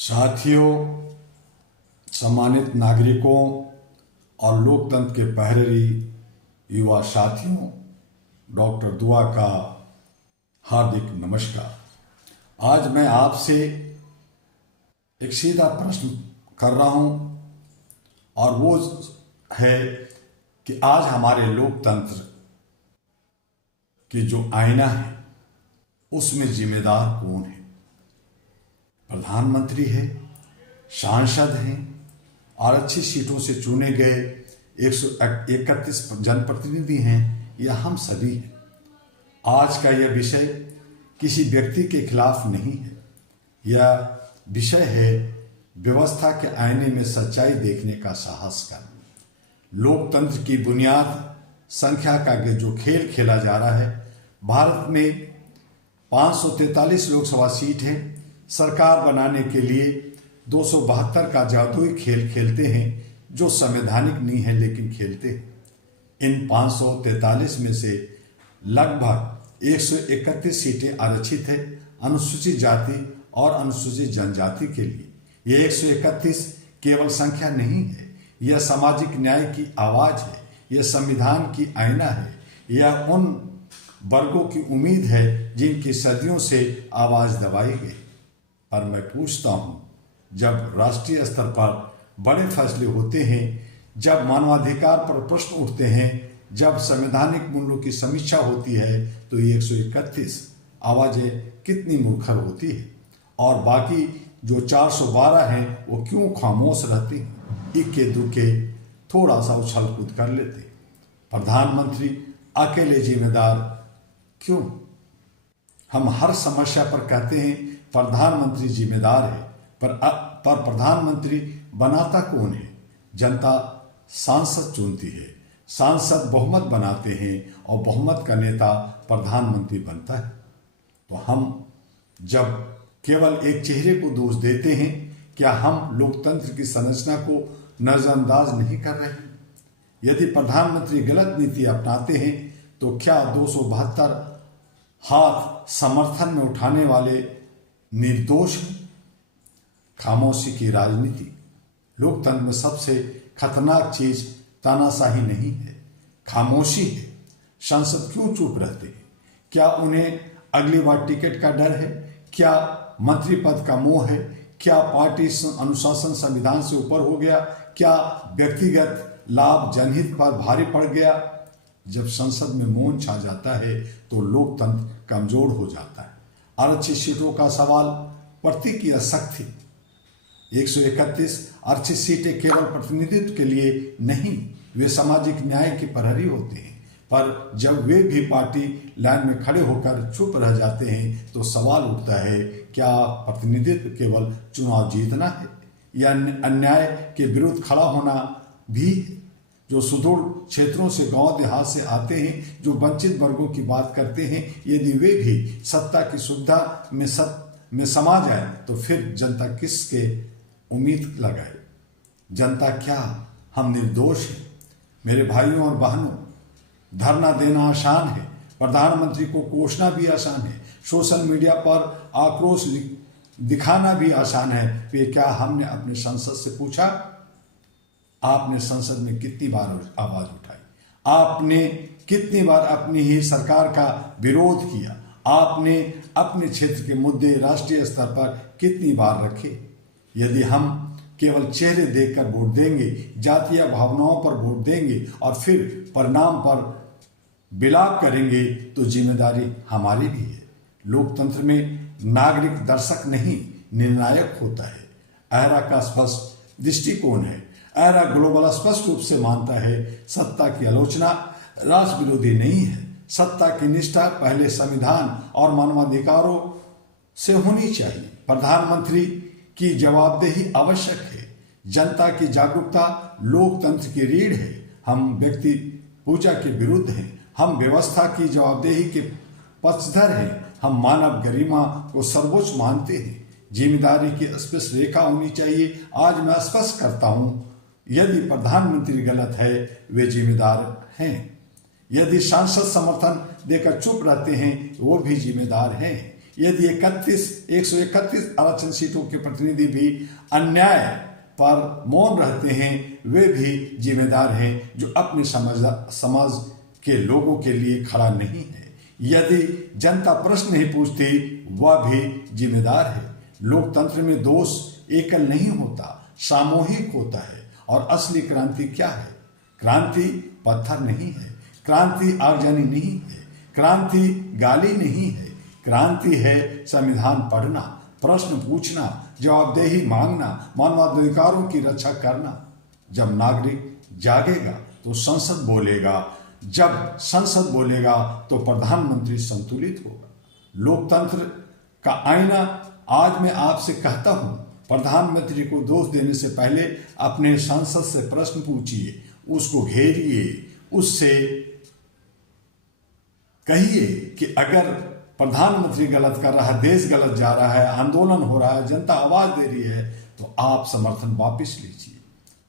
साथियों, सम्मानित नागरिकों और लोकतंत्र के पहरेरी युवा साथियों, डॉक्टर दुआ का हार्दिक नमस्कार। आज मैं आपसे एक सीधा प्रश्न कर रहा हूं और वो है कि आज हमारे लोकतंत्र की जो आईना है उसमें जिम्मेदार कौन है? प्रधानमंत्री है, सांसद हैं और अच्छी सीटों से चुने गए 131 जनप्रतिनिधि हैं, या हम सभी हैं। आज का यह विषय किसी व्यक्ति के खिलाफ नहीं है। यह विषय है व्यवस्था के आईने में सच्चाई देखने का साहस करना। लोकतंत्र की बुनियाद संख्या का जो खेल खेला जा रहा है। भारत में 543 लोकसभा सीट है। सरकार बनाने के लिए 272 का जादुई खेल खेलते हैं, जो संवैधानिक नहीं है लेकिन खेलते हैं। इन 543 में से लगभग 131 सीटें आरक्षित है अनुसूचित जाति और अनुसूचित जनजाति के लिए। यह 131 केवल संख्या नहीं है, यह सामाजिक न्याय की आवाज है, यह संविधान की आईना है, यह उन वर्गों की उम्मीद है जिनकी सदियों से आवाज दबाई गई। पर मैं पूछता हूं, जब राष्ट्रीय स्तर पर बड़े फैसले होते हैं, जब मानवाधिकार पर प्रश्न उठते हैं, जब संवैधानिक मूल्यों की समीक्षा होती है, तो ये 131 आवाजें कितनी मुखर होती है और बाकी जो 412 हैं वो क्यों खामोश रहती हैं, इक्के दुक्के थोड़ा सा उछल कूद कर लेते। प्रधानमंत्री अकेले जिम्मेदार क्यों? हम हर समस्या पर कहते हैं प्रधानमंत्री जिम्मेदार है, पर प्रधानमंत्री बनाता कौन है? जनता सांसद चुनती है, सांसद बहुमत बनाते हैं और बहुमत का नेता प्रधानमंत्री बनता है। तो हम जब केवल एक चेहरे को दोष देते हैं, क्या हम लोकतंत्र की संरचना को नजरअंदाज नहीं कर रहे हैं? यदि प्रधानमंत्री गलत नीति अपनाते हैं तो क्या 272 हाथ समर्थन में उठाने वाले निर्दोष हैं? खामोशी की राजनीति। लोकतंत्र में सबसे खतरनाक चीज तानाशाही नहीं है, खामोशी है। सांसद क्यों चुप रहते हैं? क्या उन्हें अगली बार टिकट का डर है? क्या मंत्री पद का मोह है? क्या पार्टी अनुशासन संविधान से ऊपर हो गया? क्या व्यक्तिगत लाभ जनहित पर भारी पड़ गया? जब संसद में मौन छा जाता है तो लोकतंत्र कमजोर हो जाता है। आरक्षित सीटों का सवाल प्रतीक या शक्ति। 131 आरक्षित सीटें केवल प्रतिनिधित्व के लिए नहीं, वे सामाजिक न्याय के प्रहरी होते हैं। पर जब वे भी पार्टी लाइन में खड़े होकर चुप रह जाते हैं तो सवाल उठता है, क्या प्रतिनिधित्व केवल चुनाव जीतना है या अन्याय के विरुद्ध खड़ा होना भी? जो सुदूर क्षेत्रों से, गांव देहात से आते हैं, जो वंचित वर्गों की बात करते हैं, यदि वे भी सत्ता की सुविधा में समा जाए तो फिर जनता किसके उम्मीद लगाए? जनता क्या हम निर्दोष हैं? मेरे भाइयों और बहनों, धरना देना आसान है, प्रधानमंत्री को कोसना भी आसान है, सोशल मीडिया पर आक्रोश दिखाना भी आसान है। फिर क्या हमने अपने संसद से पूछा? आपने संसद में कितनी बार आवाज उठाई? आपने कितनी बार अपनी ही सरकार का विरोध किया? आपने अपने क्षेत्र के मुद्दे राष्ट्रीय स्तर पर कितनी बार रखे? यदि हम केवल चेहरे देखकर वोट देंगे, जातीय भावनाओं पर वोट देंगे और फिर परिणाम पर विलाप करेंगे तो जिम्मेदारी हमारी भी है। लोकतंत्र में नागरिक दर्शक नहीं, निर्णायक होता है। एरा का स्पष्ट दृष्टिकोण है। एरा ग्लोबल स्पष्ट रूप से मानता है, सत्ता की आलोचना राष्ट्र विरोधी नहीं है। सत्ता की निष्ठा पहले संविधान और मानवाधिकारों से होनी चाहिए। प्रधानमंत्री की जवाबदेही आवश्यक है। जनता की जागरूकता लोकतंत्र की रीढ़ है। हम व्यक्ति पूजा के विरुद्ध हैं, हम व्यवस्था की जवाबदेही के पक्षधर हैं। हम मानव गरिमा को सर्वोच्च मानते हैं। जिम्मेदारी की स्पष्ट रेखा होनी चाहिए। आज मैं स्पष्ट करता हूं, यदि प्रधानमंत्री गलत है, वे जिम्मेदार हैं। यदि सांसद समर्थन देकर चुप रहते हैं, वो भी जिम्मेदार हैं। यदि 131 आरक्षण सीटों के प्रतिनिधि भी अन्याय पर मौन रहते हैं, वे भी जिम्मेदार हैं जो अपने समाज के लोगों के लिए खड़ा नहीं है। यदि जनता प्रश्न नहीं पूछती, वह भी जिम्मेदार है। लोकतंत्र में दोष एकल नहीं होता, सामूहिक होता है। और असली क्रांति क्या है? क्रांति पत्थर नहीं है, क्रांति आगजनी नहीं है, क्रांति गाली नहीं है, क्रांति है संविधान पढ़ना, प्रश्न पूछना, जवाबदेही मांगना, मानवाधिकारों की रक्षा करना। जब नागरिक जागेगा तो संसद बोलेगा, जब संसद बोलेगा तो प्रधानमंत्री संतुलित होगा। लोकतंत्र का आईना आज मैं आपसे कहता हूं, प्रधानमंत्री को दोष देने से पहले अपने संसद से प्रश्न पूछिए, उसको घेरिए, उससे कहिए कि अगर प्रधानमंत्री गलत कर रहा है, देश गलत जा रहा है, आंदोलन हो रहा है, जनता आवाज दे रही है, तो आप समर्थन वापस लीजिए।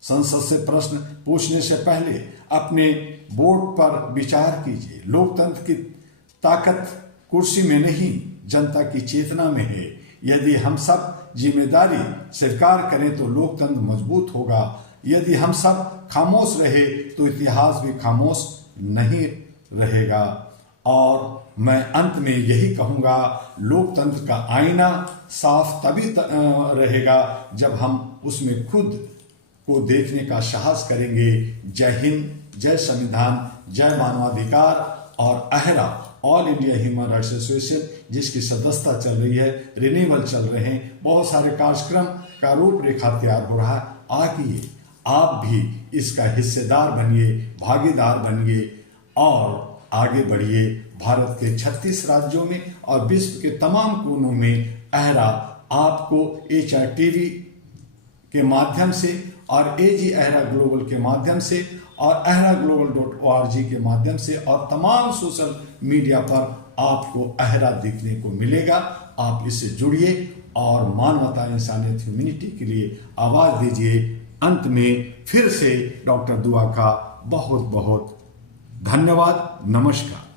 संसद से प्रश्न पूछने से पहले अपने वोट पर विचार कीजिए। लोकतंत्र की ताकत कुर्सी में नहीं, जनता की चेतना में है। यदि हम सब जिम्मेदारी स्वीकार करें तो लोकतंत्र मजबूत होगा। यदि हम सब खामोश रहे तो इतिहास भी खामोश नहीं रहेगा। और मैं अंत में यही कहूंगा, लोकतंत्र का आईना साफ तभी रहेगा जब हम उसमें खुद को देखने का साहस करेंगे। जय हिंद, जय संविधान, जय मानवाधिकार। और अहरा all India human rights association, जिसकी सदस्यता चल रही है, रिन्यूअल चल रहे हैं, बहुत सारे कार्यक्रम का रूपरेखा तैयार हो रहा है। आइए आप भी इसका हिस्सेदार बनिए, भागीदार बनिए और आगे बढ़िए। भारत के 36 राज्यों में और विश्व के तमाम कोनों में अहरा आपको HRTV के माध्यम से और AG अहरा ग्लोबल के माध्यम से और ahraglobal.org के माध्यम से और तमाम सोशल मीडिया पर आपको अहरा देखने को मिलेगा। आप इससे जुड़िए और मानवता, इंसानियत, ह्यूमैनिटी के लिए आवाज दीजिए। अंत में फिर से डॉक्टर दुआ का बहुत बहुत धन्यवाद। नमस्कार।